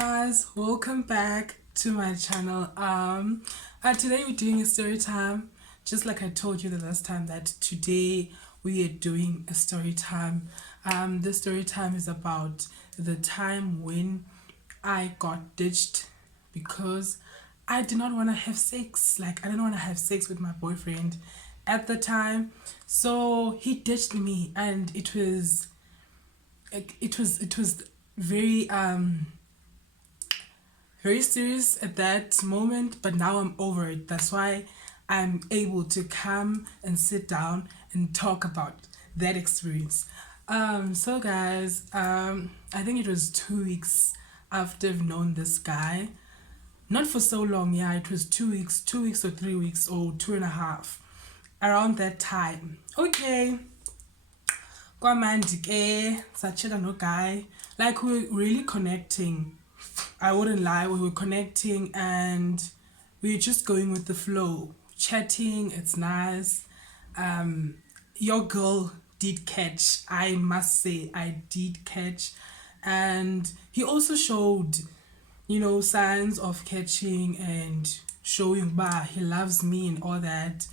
guys, welcome back to my channel. Today we're doing a story time, just like I told you the last time that today we are doing a story time. The story time is about the time when I got ditched because I did not want to have sex. Like, I didn't want to have sex with my boyfriend at the time, so he ditched me, and it was very very serious at that moment, but now I'm over it. That's why I'm able to come and sit down and talk about that experience. So guys, I think it was 2 weeks after I've known this guy. Not for so long, yeah, it was 2 weeks, 2 weeks or 3 weeks or 2.5, around that time. Okay. Kwamandi ke, sachela no guy. Like, we're really connecting. I wouldn't lie, we were connecting and we were just going with the flow. Chatting, it's nice. Your girl did catch. I must say, I did catch. And he also showed, signs of catching and showing he loves me and all that.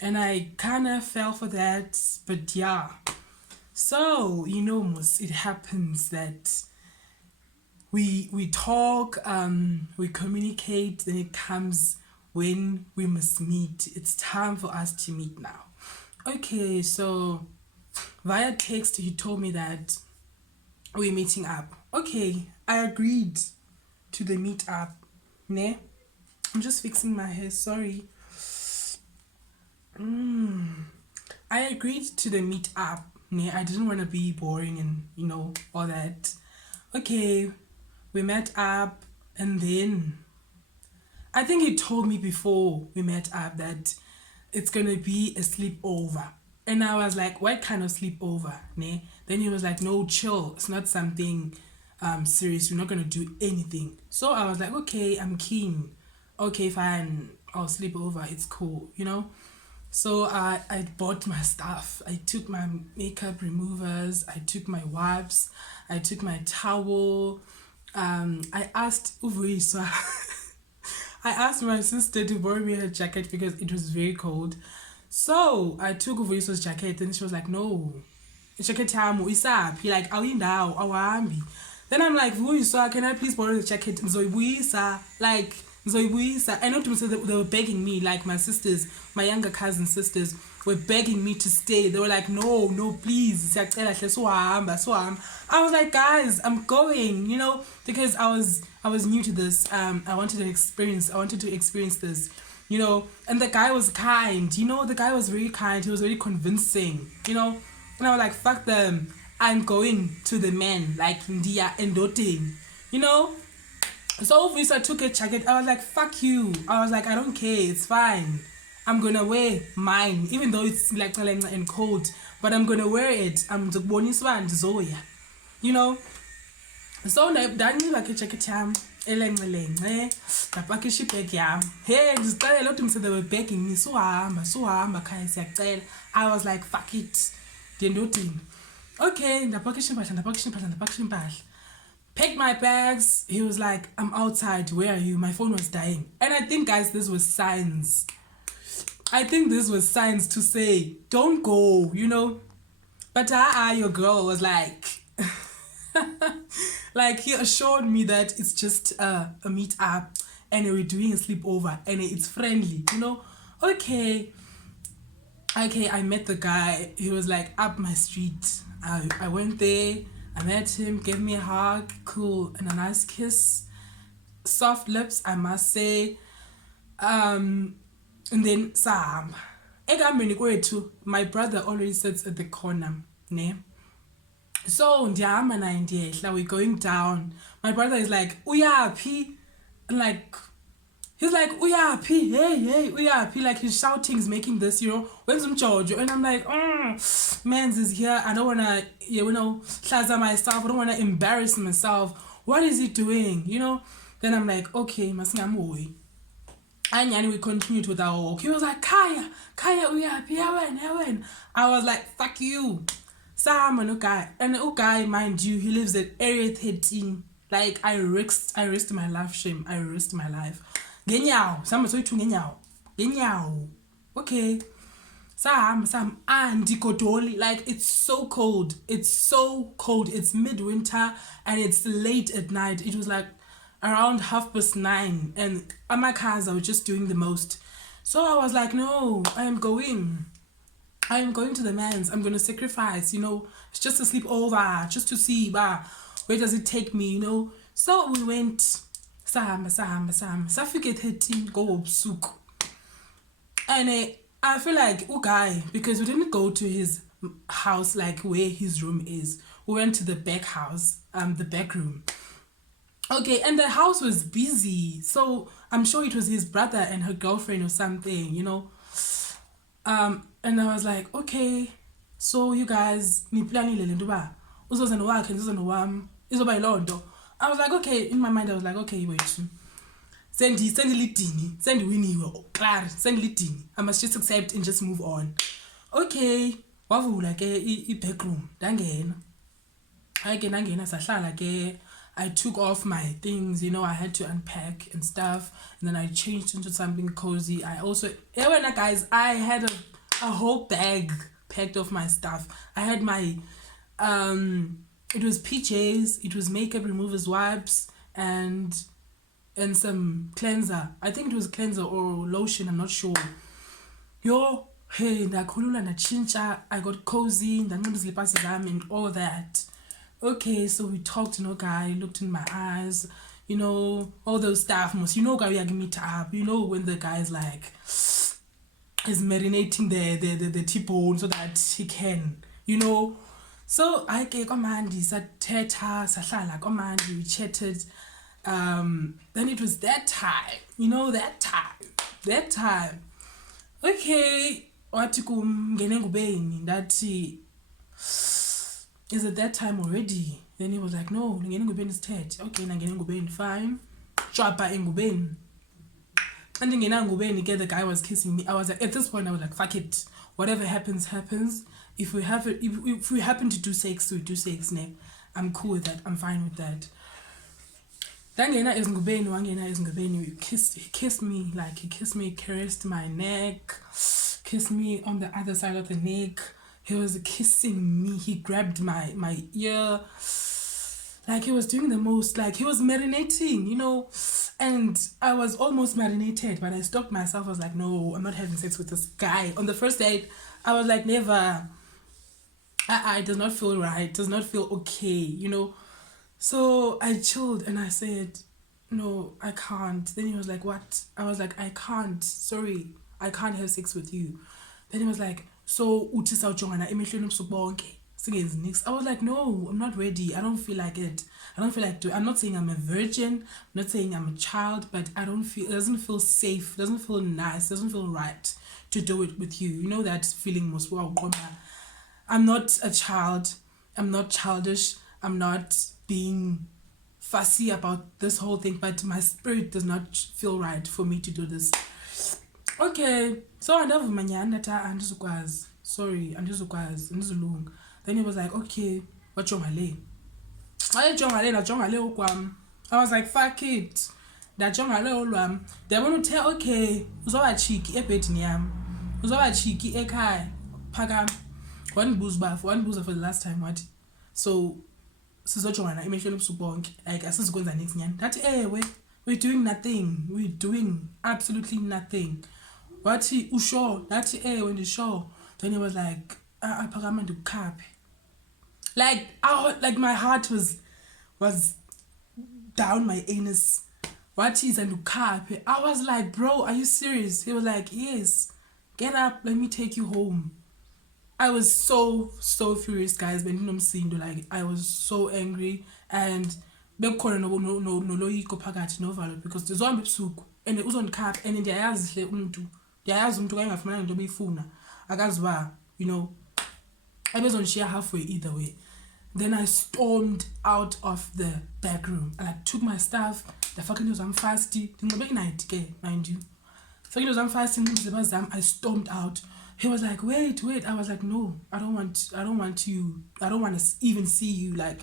And I kind of fell for that, but yeah. So, it happens that we talk, we communicate, then it comes when we must meet. It's time for us to meet now. Okay, so via text, he told me that we're meeting up. Okay, I agreed to the meet up. Ne? I'm just fixing my hair, sorry. I agreed to the meet up. Ne? I didn't want to be boring and, all that. Okay, we met up, and then I think he told me before we met up that it's gonna be a sleepover. And I was like, what kind of sleepover? Ne? Then he was like, no, chill. It's not something serious. We're not gonna do anything. So I was like, okay, I'm keen. Okay, fine. I'll sleep over. It's cool, So I bought my stuff. I took my makeup removers. I took my wipes. I took my towel. I asked Uvuyiswa. I asked my sister to borrow me her jacket because it was very cold. So I took Uvuyiswa's jacket, and she was like, no, jacket yamu isaphi, like awindawo awambi. Then I'm like, Uvuyiswa, can I please borrow the jacket? Nzoyibuyisa, like Nzoyibuyisa. I know they were begging me, like my sisters, my younger cousin sisters were begging me to stay. They were like, no, please. I was like, guys, I'm going, because I was new to this. I wanted to experience this, and the guy was kind, the guy was very kind. He was very convincing, and I was like, fuck them. I'm going to the men, like India and Doting, So obviously I took a jacket. I was like, fuck you. I was like, I don't care. It's fine. I'm gonna wear mine, even though it's like and cold, but I'm gonna wear it. I'm the boniswa and Zoya, So I ke jacket yam elengelenge ngapakisha ibag yam. Hey, ngizicela ukuthi they were begging me, so hamba khaya siyacela. I was like, fuck it. Okay, ndapakisha impahla. Packed my bags. He was like, I'm outside. Where are you? My phone was dying. And I think, guys, this was signs. To say, don't go, But your girl was like, like, he assured me that it's just a meet up and we're doing a sleepover and it's friendly, Okay, I met the guy. He was like up my street. I went there. I met him, gave me a hug, cool, and a nice kiss. Soft lips, I must say. And then Sam. My brother already sits at the corner. Ne? So we're going down. My brother is like, uyaphi? And like, he's like, uyaphi? Hey, uyaphi? Like, he's shouting, he's making this, when's Jojo? And I'm like, man's is here. I don't wanna, shaza myself. I don't wanna embarrass myself. What is he doing? Then I'm like, okay, masingamuwi. And we continued with our walk. He was like, Kaya, uyaphi? Yawen. I was like, fuck you. Sam and Ugai. And Ugai, mind you, he lives at Area 13. Like I risked my life, shame. I risked my life. Genyao, someone so to genyao. Okay. Sam, Andikodoli, like it's so cold. It's so cold. It's midwinter and it's late at night. It was like around 9:30, and my cars I was just doing the most. So I was like, no, I am going to the man's. I'm gonna sacrifice, it's just a sleepover, just to see where does it take me, So we went, sahamba, safike 13, go ubusuku. And I feel like, guy, because we didn't go to his house, like where his room is. We went to the back house, the back room. Okay, and the house was busy. So I'm sure it was his brother and her girlfriend or something, And I was like, okay, so you guys, niplanile le nto uba uzoza nowakhe ndizoza nowam izoba yiloo nto. I was like, okay, in my mind I was like, okay, wait. Sendilidini, sendiwiniwe, klar, sendilidini. I must just accept and just move on. Okay, wavula ke i-back room, ndangena. Ndangena sahlala ke. I took off my things, I had to unpack and stuff, and then I changed into something cozy. I also, guys, I had a whole bag packed of my stuff. I had my, it was PJs, it was makeup removers, wipes, and some cleanser. I think it was cleanser or lotion, I'm not sure. Hey, ndakhulula ndachincha, I got cozy, ndanxiba izilipasi zami and all that. Okay, so we talked, guy looked in my eyes, all those stuff. Most, guy, we are meet up. When the guy is like, is marinating the T-bone so that he can, So I gave Komandi, Sateta, Sahlala, Komandi, we chatted. Then it was that time, that time. Okay, watikum genengubeni, that is it that time already? Then he was like, no, ngene ngubeni is 30. Okay, ngene ngubeni, fine. Chapa ngubeni. And ngene ngubeni, the guy was kissing me. I was like, at this point, I was like, fuck it. Whatever happens, happens. If we happen to do sex, we do sex. Ne? I'm cool with that. I'm fine with that. Dangena is ngubeni. He kissed me, caressed my neck, kissed me on the other side of the neck. He was kissing me. He grabbed my ear. Like he was doing the most. Like he was marinating, And I was almost marinated, but I stopped myself. I was like, no, I'm not having sex with this guy. On the first date, I was like, never. It does not feel right. It does not feel okay, So I chilled and I said, no, I can't. Then he was like, what? I was like, I can't. Sorry, I can't have sex with you. Then he was like, so uthi sawujongana emehlweni ubusuku bonke singenzi nix. I was like, no, I'm not ready. I don't feel like it. I don't feel like I'm not saying I'm a virgin. I'm not saying I'm a child, but it doesn't feel safe. It doesn't feel nice. It doesn't feel right to do it with you. That feeling most wow. I'm not a child. I'm not childish. I'm not being fussy about this whole thing, but my spirit does not feel right for me to do this. Okay, so andizukwazi. Sorry, andizulunga. Then he was like, okay, wajongale. Najongale ukwam. I was like, fuck it. Najongale olwam. They want to tell, okay, uzoba cheeky ebhedini yam. Uzoba cheeky ekhaya. Phakam. Wandibuza for the last time, what? So sizojongana emehlweni ubusuku bonke. Like asizikwenza next nyani. That we're doing nothing. We're doing absolutely nothing. Wathi usho nathi when you show, then he was like aphakama ndikukhaphe. Like my heart was down my anus. Wathi iza ndikukhaphe. I was like, bro, are you serious? He was like, yes, get up, let me take you home. I was so furious, guys. Like I was so angry, and bekhona noloyiko phakathi novalo, because ndizohamba ebusuku and uzondikhapha and ndiyayazi umuntu ka engafumana into obeyifuna akazi uba ebezondishiya halfway either way. Then I stormed out of the back room and I took my stuff, ndafaka into zam fast, ndinxibe i-night ke, mind you, faka into zam fast, ndinxibe zam. I stormed out. He was like, wait. I was like, no, I don't want to even see you. Like,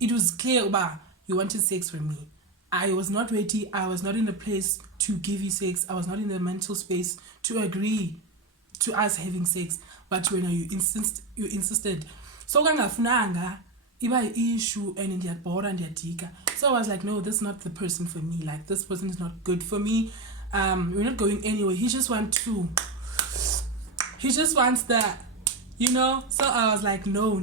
it was clear uba You wanted sex from me. I was not ready. I was not in a place to give you sex. I was not in the mental space to agree to us having sex. But when you insisted. So kangafunanga iba issue and ndiyabhora ndiyadika. So I was like, no, this is not the person for me. Like, this person is not good for me. We're not going anywhere. He just wants that, you know. So I was like, no,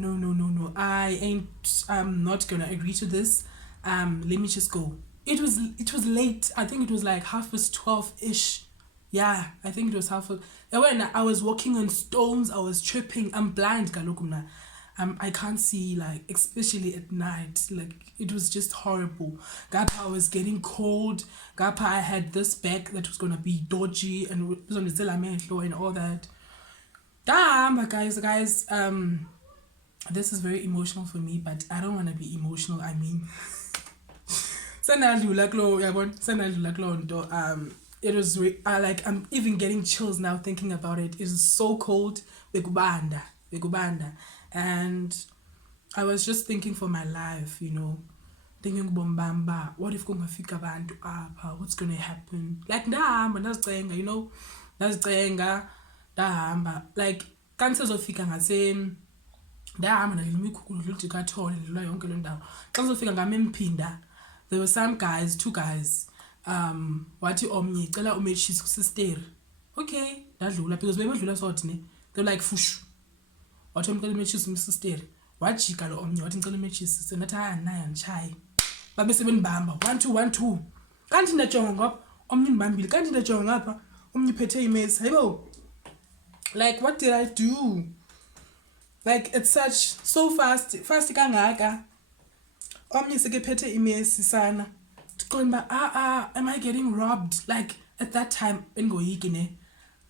I'm not gonna agree to this. Let me just go. It was late. I think it was like 12:30ish. Yeah, I think it was when I was walking on stones. I was tripping. I'm blind, kaloku. I can't see, like, especially at night. Like, it was just horrible. Gapa, I was getting cold. Gapa, I had this bag that was gonna be dodgy and was on the and all that. Damn, guys, this is very emotional for me, but I don't want to be emotional. I mean, it was like, I'm even getting chills now thinking about it. It is so cold. Bekubanda. And I was just thinking for my life, you know, thinking bombamba, what if kungafika abantu apha, what's gonna happen? Like, ndahamba ndazicenga, you know, ndazicenga ndahamba, like kanti sezofika ngaseni ndahamba ndadlula imikhukhu ndadlula uDikathole ndadlula yonke loo ndawo. Xa sezofika ngame Mphinda, there were two guys, wathi omnye cela umetshisi kusisteri. Okay, ndadlula because bebedlula sothi ne, they were like fush, wathi omcela umetshisi umsisteri, wajika lo omnye wathi ngicela umetshisi, sengathi naye anditshaye. Babe sebenibamba 1-2 kanti ndajonga ngoba omnye ndibambile, kanti ndajonga ngapha omnye uphethe imesi. Hayibo, like, what did I do? Like, it's so fast kangaka. Omnye sekephethe imesi sana. Tiqonda am I getting robbed? Like, at that time engoyiki ne,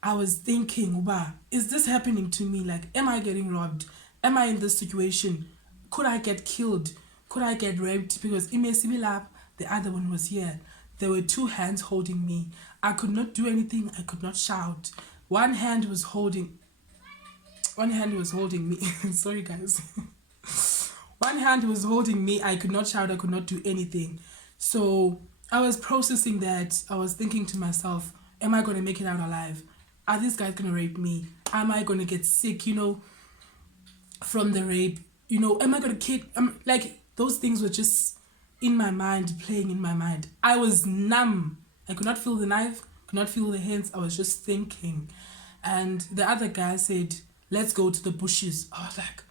I was thinking, uba, is this happening to me? Like, am I getting robbed? Am I in this situation? Could I get killed? Could I get raped? Because imesi bilap, the other one was here. There were two hands holding me. I could not do anything. I could not shout. One hand was holding me. Sorry, guys. One hand was holding me. I could not shout. I could not do anything. So I was processing that. I was thinking to myself, am I going to make it out alive? Are these guys going to rape me? Am I going to get sick, you know, from the rape? You know, am I going to kick? Like, those things were just in my mind, playing in my mind. I was numb. I could not feel the knife, could not feel the hands. I was just thinking. And the other guy said, let's go to the bushes. I was like,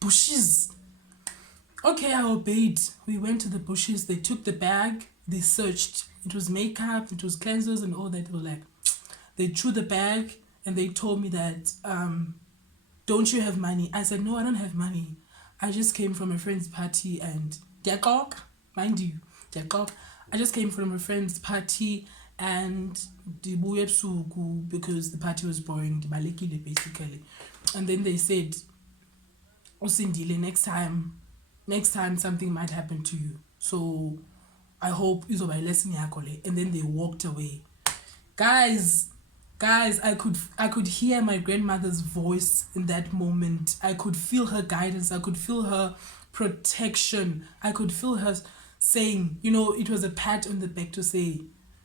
bushes? Okay, I obeyed. We went to the bushes. They took the bag. They searched. It was makeup, it was cleansers and all that. They were like, they threw the bag and they told me that, don't you have money? I said, no, I don't have money. I just came from a friend's party and mind you, I just came from a friend's party and because the party was boring, basically. And then they said, Usindile, next time something might happen to you. So I hope izoba lesson yakho le. And then they walked away. Guys, I could hear my grandmother's voice in that moment. I could feel her guidance. I could feel her protection. I could feel her saying, you know, it was a pat on the back to say,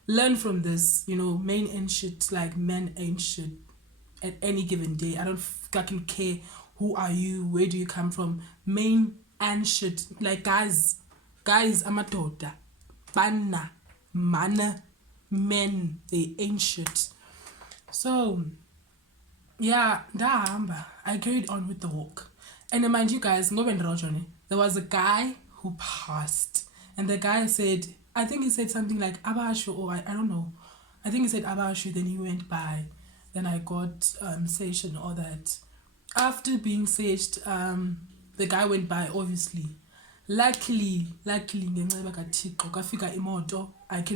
learn from this, you know, men ain't shit, like men ain't shit at any given day. I don't fucking care who are you, where do you come from, men and shit. Like, guys, amadoda, bana, mana, men, they ain't shit. So, yeah, I carried on with the walk. And mind you guys, there was a guy who passed. And the guy said, I think he said something like Abashu, or I don't know. I think he said Abashu, then he went by. Then I got saged and all that. After being saged, the guy went by, obviously. Luckily, I can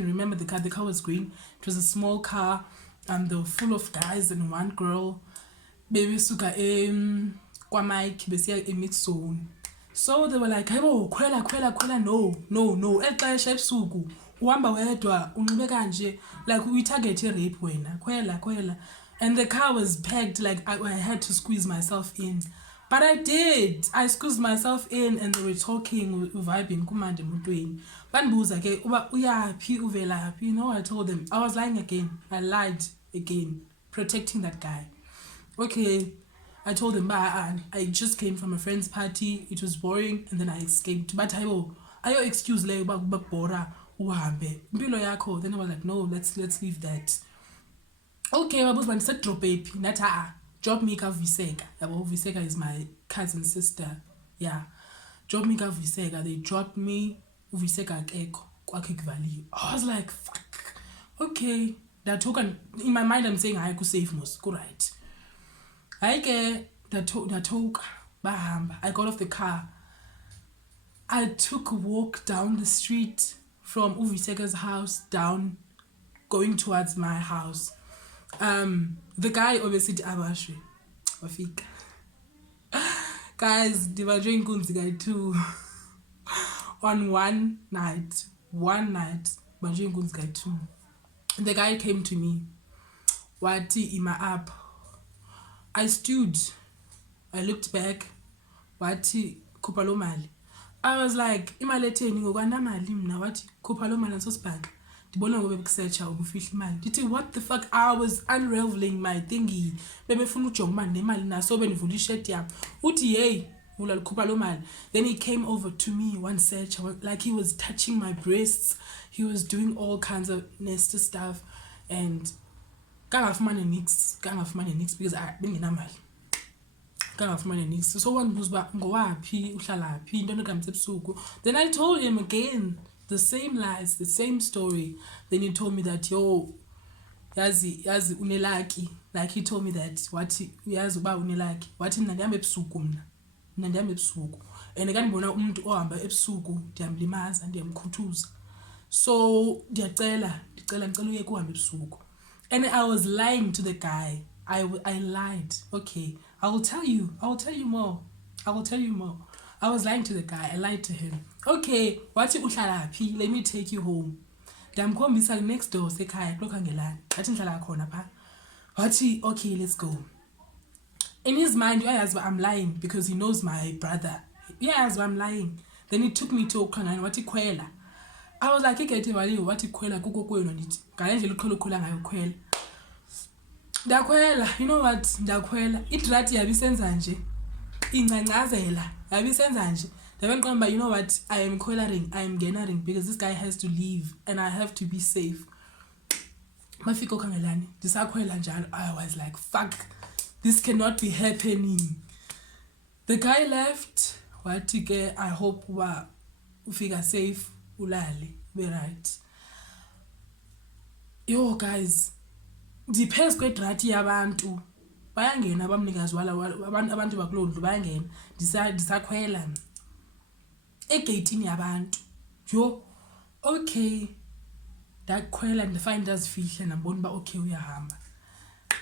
remember the car. The car was green. It was a small car. They were full of guys and one girl. Baby suka kwa Mike besiya mix zone. So they were like, "Hayibo, khwela, no. Exesha ebusuku uhamba wedwa unxibe kanje, like we target rape wena. Khwela. And the car was packed, like I had to squeeze myself in. But I did. I squeezed myself in and they were talking, vibing, kumande mutweni. Banbuza ke, uba uyaphi, uvelaphi. You know, I told them. I was lying again. I lied again. Protecting that guy. Okay. I told them, I just came from a friend's party. It was boring and then I escaped. But ayo excuse leyo uba kuba bora uhambe. Impilo yakho. Then I was like, no, let's leave that. Okay, babuza bandise-drobhe phi nathi drop me kaViseka. Yabo, Viseka is my cousin sister. Yeah, drop me kaViseka. They dropped me. uViseka akekho kwakhe kuvaliwe. I was like, fuck. Okay, ndathoka. In my mind I'm saying hayi ku-safe mos ku-right. Hayi ke ndathoka bahamba. I got off the car. I took a walk down the street from uViseka's house down, going towards my house. The guy obviously abashwe wafika. Guys, dibanjwe inkunzi kayi-2 on one night banjwe inkunzi kayi-2. The guy came to me, wathi ima up. I stood, I looked back, wathi khupha lo mali. I was like, imali etheni ngokwanamali mna, wathi khupha lo mali nsosibhanqa. Ndibona ngoba bekusearcha ubufihla imali. Ndithi what the fuck. I was unraveling my thingy. Bebefuna ujonga imali nemali naso bendivula ishirt yam. Uthi hey, vula likhupha lo mali. Then he came over to me, one search, like he was touching my breasts. He was doing all kinds of nasty stuff and kangafumane nix because I bengenamali. Kangafumane nix. So wandibuza uba ngowaphi, uhlalaphi, into nokamse ebusuku. Then I told him again the same lies, the same story. Then he told me that, yo, yazi unelaki. Like he told me that, wathi yazi uba unelaki. Wathi mna ndihamba ebusuku and kandibona umuntu ohamba ebusuku ndiyamlimaza, ndiyamkhuthuza. So ndicela uyeke uhambe ebusuku. And I was lying to the guy. I lied. Okay, I will tell you more. I was lying to the guy. I lied to him. Okay, wathi uhlalaphi? Let me take you home. Ndamkhombisa next door sekhaya lokhangelana. Wathi ngihlala khona pha. Wathi okay, let's go. In his mind, I'm lying because he knows my brother. I'm lying. Then he took me to Okhangelana. Wathi khwela. I was like, okay, wathi khwela kuko kwenu ndithi. Ngale ndlela uqhela ukhwela ngayo khwela. Ndakhwela, you know what? Ndakhwela. Idrati yabisenza nje. Incancazela. Yabisenza nje. But you know what? I am collaring, I am gathering because this guy has to leave and I have to be safe. Mafika Okhangelana, ndisakhwela njalo. I was like, fuck, this cannot be happening. The guy left. Wathi ke, I hope uba ufika safe, ulale, be right. Yo guys, ndiphezu kwedrati yabantu. Bayangena abamnikazi abantu bakulo ndlu bayangena. Ndisakhwela egeyithini yabantu. Yo, okay. Ndakhwela ndifind ndazifihla ndabona uba okay uyahamba.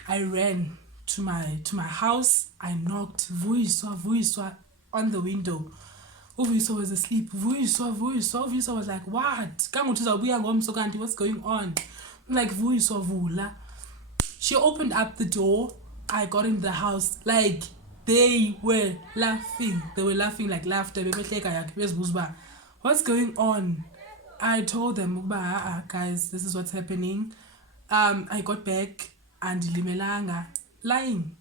I ran to my house. I knocked. Vuyiswa on the window. Vuyiswa was asleep. Vuyiswa was like, what? Kanguthi uzawubuya ngomso kanti, what's going on? I'm like, Vuyiswa vula. She opened up the door. I got in the house. Like, they were laughing. Like laughter. What's going on? I told them, guys, this is what's happening. I got back and limelanga lying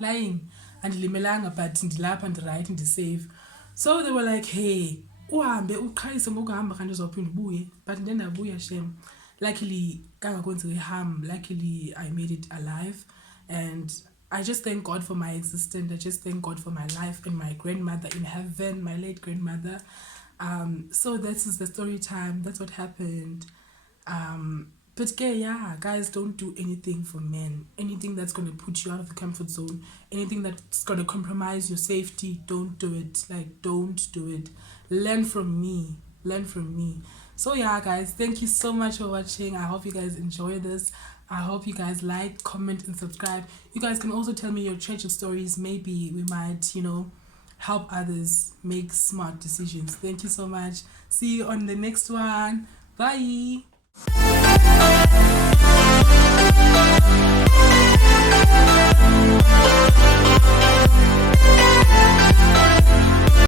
and limelanga, but ndilapha and right and safe. So they were like, hey, uhambe uqhayise ngokuhamba kanti uzophinda ubuye. But then ndabuya shem. Luckily, luckily I made it alive. And I just thank God for my existence. I just thank God for my life and my grandmother in heaven, my late grandmother. So this is the story time. That's what happened. But yeah, guys, don't do anything for men. Anything that's going to put you out of the comfort zone. Anything that's going to compromise your safety. Don't do it. Like, don't do it. Learn from me. So yeah, guys, thank you so much for watching. I hope you guys enjoy this. I hope you guys like, comment, and subscribe. You guys can also tell me your tragic stories. Maybe we might, help others make smart decisions. Thank you so much. See you on the next one. Bye.